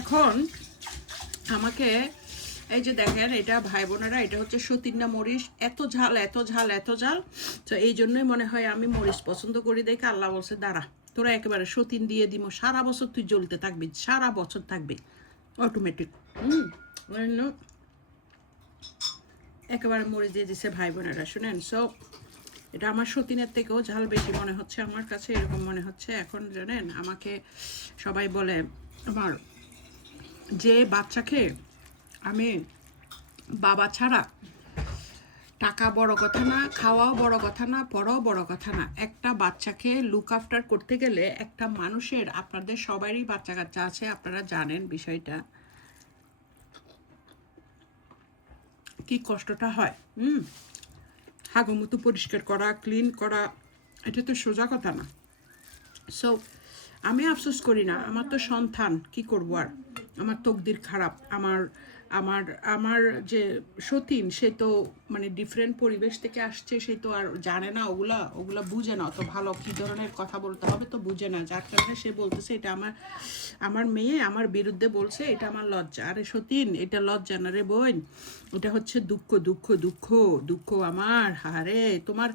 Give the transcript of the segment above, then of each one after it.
এখন আমাকে এই যে দেখেন, এটা ভাই বোনেরা, এটা হচ্ছে সতীন্না মরিচ, এত ঝাল এত ঝাল এত ঝাল। তো এই জন্যই মনে হয় আমি মরিচ পছন্দ করি দেখে আল্লাহ বলছে দাঁড়া তোরা একেবারে সতীন দিয়ে দিব, সারা বছর তুই জ্বলতে থাকবি, সারা বছর থাকবি অটোমেটিক। একেবারে মরিচ দিয়ে দিছে ভাই বোনেরা, শুনেন। সো এটা আমার সতীনের থেকেও ঝাল বেশি মনে হচ্ছে আমার কাছে, এরকম মনে হচ্ছে। এখন জানেন আমাকে সবাই বলে আমার যে বাচ্চাকে আমি বাবা ছাড়া, টাকা বড় কথা না, খাওয়াও বড় কথা না, পড়াও বড় কথা না, একটা বাচ্চাকে লুক আফটার করতে গেলে একটা মানুষের, আপনাদের সবারই বাচ্চা কাচ্চা আছে, আপনারা জানেন বিষয়টা কি কষ্টটা হয়। হাগুমুতু পরিষ্কার করা, ক্লিন করা, এটা তো সোজা কথা না। সো আমি আফসোস করি না, আমার তো সন্তান, কি করবো আর, আমার তকদির খারাপ। আমার আমার আমার যে সতীন, সে তো মানে ডিফারেন্ট পরিবেশ থেকে আসছে, সে তো আর জানে না ওগুলা, ওগুলা বুঝে না অত ভালো কী ধরনের কথা বলতে হবে, তো বুঝে না, যার কারণে সে বলতেছে এটা আমার মেয়ে আমার বিরুদ্ধে বলছে, এটা আমার লজ্জা। আরে সতীন, এটা লজ্জা না রে বোন, এটা হচ্ছে দুঃখ দুঃখ দুঃখ দুঃখ আমার। আরে তোমার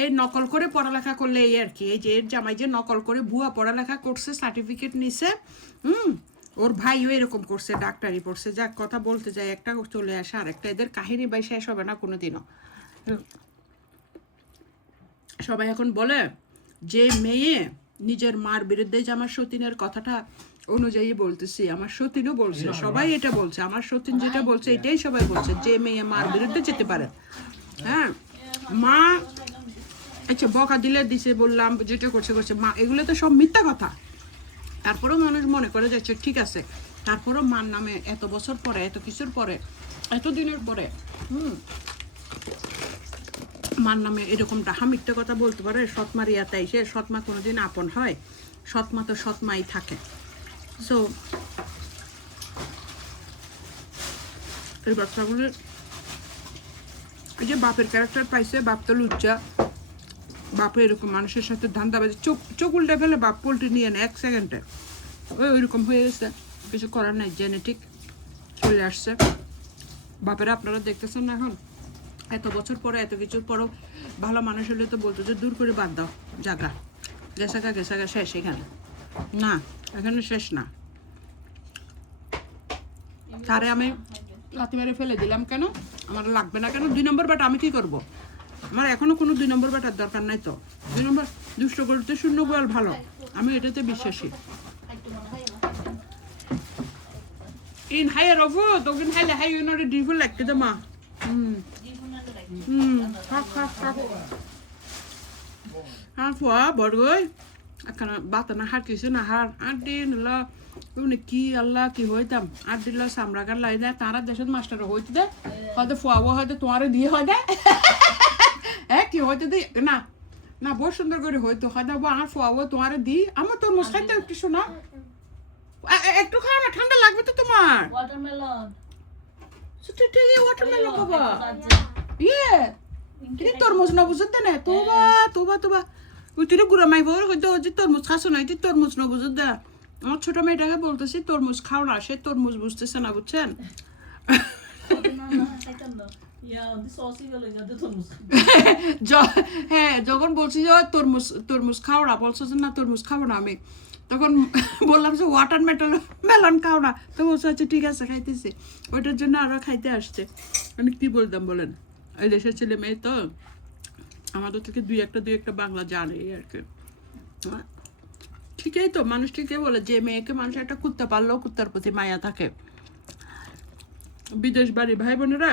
এই নকল করে পড়ালেখা করলে এই আর কি, এই যে এর জামাই যে নকল করে ভুয়া পড়ালেখা করছে, সার্টিফিকেট নিছে, ওর ভাইও এরকম করছে, ডাক্তারি পড়ছে, যা কথা বলতে যায় একটা চলে আসে আর একটা, এদের কাহিনী বাই শেষ হবে না কোনোদিনও। সবাই এখন বলে যে মেয়ে নিজের মার বিরুদ্ধে, যে আমার সতীনের কথাটা অনুযায়ী বলতেছি, আমার সতীনও বলছে, সবাই এটা বলছে, আমার সতীন যেটা বলছে এটাই সবাই বলছে, যে মেয়ে মার বিরুদ্ধে যেতে পারে। হ্যাঁ, মা আচ্ছা বকা দিলে দিছে, বললাম যেটা করছে করছে, মা এগুলো তো সব মিথ্যা কথা। তারপরেও মানুষ মনে করে যাচ্ছে ঠিক আছে, তারপরেও মার নামে এত বছর পরে, এত কিছুর পরে, এত দিনের পরে মার নামে এরকম ডাহা মিথ্যে কথা বলতে পারে। সৎমার ইয়াতাই, সে সৎমা কোনোদিন আপন হয়? সৎমা তো সৎমাই থাকে। সো এই বাচ্চাগুলো এই যে বাপের ক্যারেক্টার পাইছে, বাপ তো লুচ্চা, বাপে এরকম মানুষের সাথে ধান্দাবাজি, চোখ উল্টে ফেলে বাপ পোল্ট্রি নিয়ে নেয় 1 সেকেন্ডে, ওইরকম হয়ে গেছে, কিছু করার নাই, জেনেটিক চলে আসছে। বাপেরা আপনারা দেখতেছেন না এখন, এত বছর পরে, এত কিছুর পরেও ভালো মানুষ হলে তো বলতো যে দূর করে বাদ দাও, জাগা গেছাগা গেছাগা, শেষ এখানে, না এখানে শেষ না। তারে আমি লাথি মেরে ফেলে দিলাম কেন, আমার লাগবে না কেন 2 নম্বর ব্যাটা, আমি কি করব? আমার এখনো কোনো 2 নম্বর ব্যাটার দরকার নাই তো। 2 নম্বর দুষ্ট করতে শূন্য গোয়াল ভালো, আমি এটাতে বিশ্বাসী। ইন হাইয়ার অফো তোকে হাইলে হাই ইউনারি ডিফুল লাগতে দে মা। থাক থাক থাক আর ফুয়া বড়গই একখানা বাতা না হার কিছু না হার 8 দিন ল উনি কি আল্লাহ কি হইতাম 8 দিন ল সামরা গান লাই দেয়, তারা দেশের মাস্টার হইতে দে, হয়তো ফুয়াবো হয়তো তোমারে দিয়ে হয় দে, হ্যাঁ কি হইতে দে না, না বহুত সুন্দর করে হইতো, হয়তো আমার ফুয়াবো তোমারে দি, আমার তোর মশাইতে একটু শোনা, একটু খাও না, ঠান্ডা লাগবে তো তোমার। ওয়াটারমেলন ঠিকই ওয়াটারমেলন বাবা, ইয়ে ini তরমুজ না বুঝতে না, তোবা তোবা তোবা ওই তুই গুড়া মাই বল হয়তো যে তরমুজ খাস না, তুই তরমুজ না বুঝতে দে। আমার ছোট মেয়েটাকে বলতেছি তরমুজ খাও না, সে তরমুজ বুঝতেছে না, বুঝছেন? হ্যাঁ যখন বলছি যে তরমুজ তরমুজ খাও না, বলছো যে না তরমুজ খাবো না আমি, তখন বললাম যে ওয়াটার মেলন খাও না, তো বলছে আচ্ছা ঠিক আছে খাইতেছি, ওইটার জন্য আরো খাইতে আসছে। আমি কি বলতাম বলেন, এই দেশের ছেলে মেয়ে তো আমাদের থেকে দুই একটা বাংলা জানে আর কি। ঠিকই তো, মানুষ ঠিকই বলে যে মেয়েকে মানুষ একটা কুত্তা পারলেও কুত্তার প্রতি মায়া থাকে। বিদেশ বাড়ি ভাই বোনেরা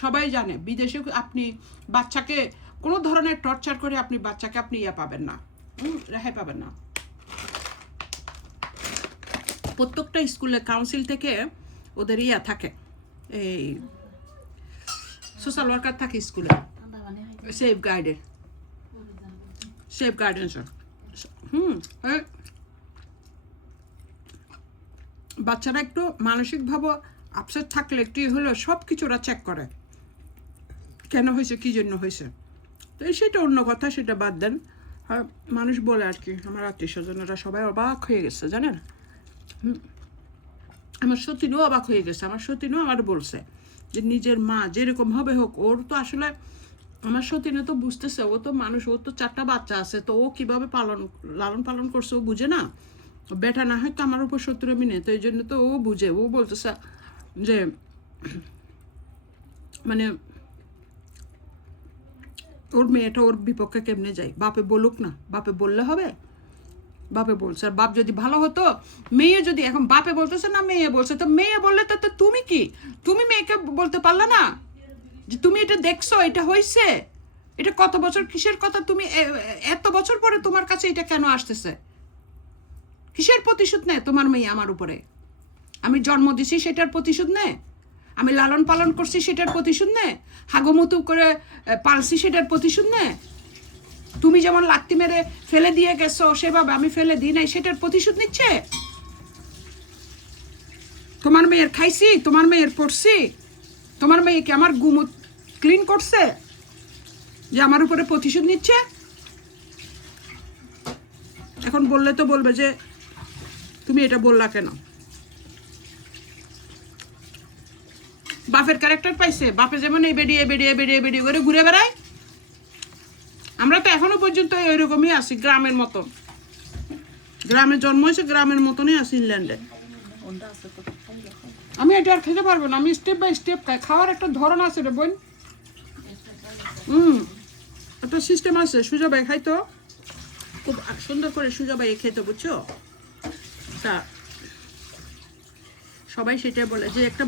সবাই জানে, বিদেশে আপনি বাচ্চাকে কোনো ধরনের টর্চার করে আপনি বাচ্চাকে আপনি ইয়া পাবেন না, রেহাই পাবেন না। প্রত্যেকটা স্কুলে কাউন্সিল থেকে ওদের ইয়া থাকে, এই সোশ্যাল ওয়ার্কার থাকে স্কুলে, সেফ গাইডেন্স। বাচ্চারা একটু মানসিকভাবে আপসেট থাকলে একটু হলেও সব কিছু ওরা চেক করে, কেন হয়েছে কী জন্য হয়েছে। তো সেটা অন্য কথা, সেটা বাদ দেন। মানুষ বলে আর কি, আমার আত্মীয় স্বজনেরা সবাই অবাক হয়ে গেছে জানেন, আমার সতীনও অবাক হয়ে গেছে, আমার সতীনও আমার বলছে যে নিজের মা যেরকম হবে হোক, ওর তো আসলে আমার সতীনে তো বুঝতেছে, ও তো মানুষ, ওর তো 4টা বাচ্চা আছে, তো ও কীভাবে লালন পালন করছে ও বুঝে না, বেটা না হয়তো আমার উপর শত্রু মিনে, তো এই জন্য তো ও বুঝে, ও বলতেছে যে মানে ওর মেয়েটা ওর বিপক্ষে কেমনে যায়, বাপে বলুক না, বাপে বললে হবে, বাপে বলছে, আর বাপ যদি ভালো হতো, মেয়ে যদি এখন বাপে বলতেছে না মেয়ে বলছে, তো মেয়ে বললে তো তুমি কি, তুমি মেয়েকে বলতে পারলে না যে তুমি এটা দেখছো, এটা হয়েছে, এটা কত বছর কিসের কথা, তুমি এত বছর পরে তোমার কাছে এটা কেন আসতেছে, কিসের প্রতিশোধ নেয় তোমার মেয়ে আমার উপরে, আমি জন্ম দিছি সেটার প্রতিশোধ নেয়, আমি লালন পালন করছি সেটার প্রতিশোধ নেয়, হাগমতু করে পালছি সেটার প্রতিশোধ নেয়, তুমি যেমন লাত্তি মেরে ফেলে দিয়ে গেছো সেভাবে আমি ফেলে দিই নাই সেটার প্রতিশোধ নিচ্ছে, তোমার মেয়ের খাইছি, তোমার মেয়ের পড়ছি, তোমার মেয়েকে আমার গুমুত ক্লিন করছে যে আমার উপরে প্রতিশোধ নিচ্ছে, এখন বললে তো বলবে যে তুমি এটা বললা কেন, বাপের ক্যারেক্টার পাইছে, বাপে যেমন এই বেরিয়ে বেরিয়ে বেরিয়ে বেরিয়ে করে ঘুরে বেড়ায়, আমরা তো এখনো পর্যন্ত ওইরকমই আছি, গ্রামের মতন, গ্রামে জন্ম হয়েছে গ্রামের মতনই আছি ইংল্যান্ডে। আমি এটা আর খেতে পারবো না, আমি স্টেপ বাই স্টেপ খাই, খাওয়ার একটা ধরন আছে রে বোন, একটা সিস্টেম আছে, সুজা ভাই খাইতো খুব সুন্দর করে, সুজা ভাই খেতে, বুঝছো, তা সবাই সেটাই বলে যে একটা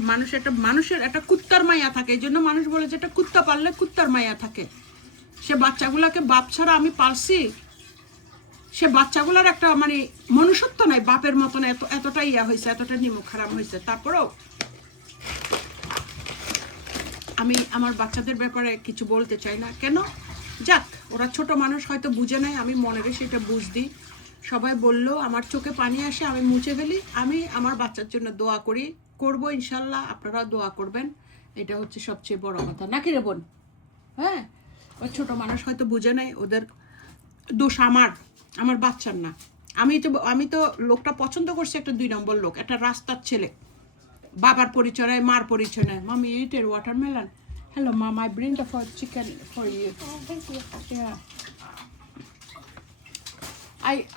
মানুষের একটা কুত্তার মায়া থাকে, এই জন্য মানুষ বলে যে একটা কুত্তা পাললে কুত্তার মায়া থাকে, সে বাচ্চাগুলাকে বাপ ছাড়া আমি পালছি, সে বাচ্চাগুলার একটা মানে মনুষ্যত্ব নাই, বাপের মতন এতটা ইয়া হয়েছে, এতটা নিমুখ খারাপ হয়েছে, তারপরেও আমি আমার বাচ্চাদের ব্যাপারে কিছু বলতে চাই না, কেন, যাক ওরা ছোট মানুষ হয়তো বুঝে নাই, আমি মনে সেটা বুঝ দিই, সবাই বললো আমার চোখে পানি আসে, আমি মুছে ফেলি, আমি আমার বাচ্চার জন্য দোয়া করবো ইনশাল্লাহ, আপনারাও দোয়া করবেন, এটা হচ্ছে সবচেয়ে বড় কথা, নাকি রে বোন, হ্যাঁ, ওই ছোট মানুষ হয়তো বুঝে নাই, ওদের দোষ আমার বাচ্চার না, আমি তো লোকটা পছন্দ করছি, একটা 2 নম্বর লোক, একটা রাস্তার ছেলে, বাবার পরিচয় নেয়, মার পরিচয় নেয়, মামি ইট এর watermelon, hello mum, I bring the four chicken for you, yeah,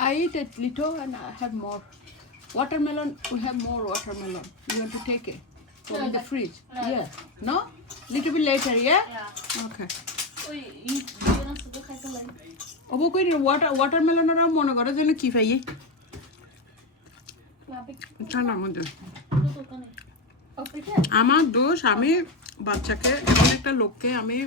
I eat it little and I have more watermelon, we have more watermelon, you want to take it, go in the fridge, yeah, no, little bit later, yeah, okay, ওবো কই watermelon ওরা মনে করে যেন কি পাই ঠান্ডার মধ্যে, আমার দোষ, আমি বাচ্চাকে এমন একটা লোককে আমি